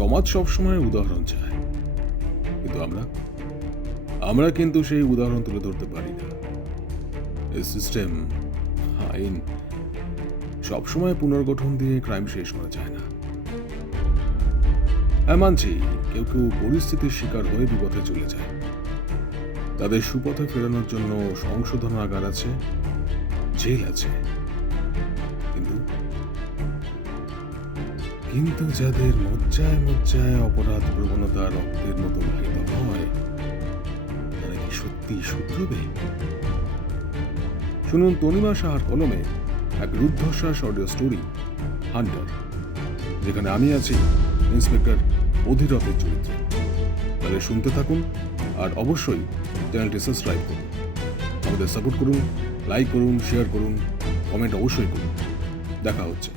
সমাজ সবসময় উদাহরণ চায়, কিন্তু আমরা কিন্তু সেই উদাহরণ তুলে ধরতে পারি না। এই সিস্টেম, আইন সবসময় পুনর্গঠন দিয়ে ক্রাইম শেষ করা যায় না। মানছি কেউ কেউ পরিস্থিতির শিকার হয়ে বিপথে চলে যায়, তাদের সুপথে ফেরানোর জন্য সংশোধনাগার আছে, জেল আছে, কিন্তু কিন্তু যাদের মজ্জায় মজ্জায় অপরাধ প্রবণতা রক্তের মতো বাহিত হয়, তারা কি সত্যি শুধরবে? শুনুন তনিমা সাহার কলমে এক রুদ্ধশ্বাস অডিও স্টোরি, হান্টার, যেখানে আমি আছি ইন্সপেক্টর অধীরথের চরিত্রে। তাহলে শুনতে থাকুন, আর অবশ্যই চ্যানেলটি সাবস্ক্রাইব করুন, আমাদের সাপোর্ট করুন, লাইক করুন, শেয়ার করুন, কমেন্ট অবশ্যই করুন। দেখা হচ্ছে।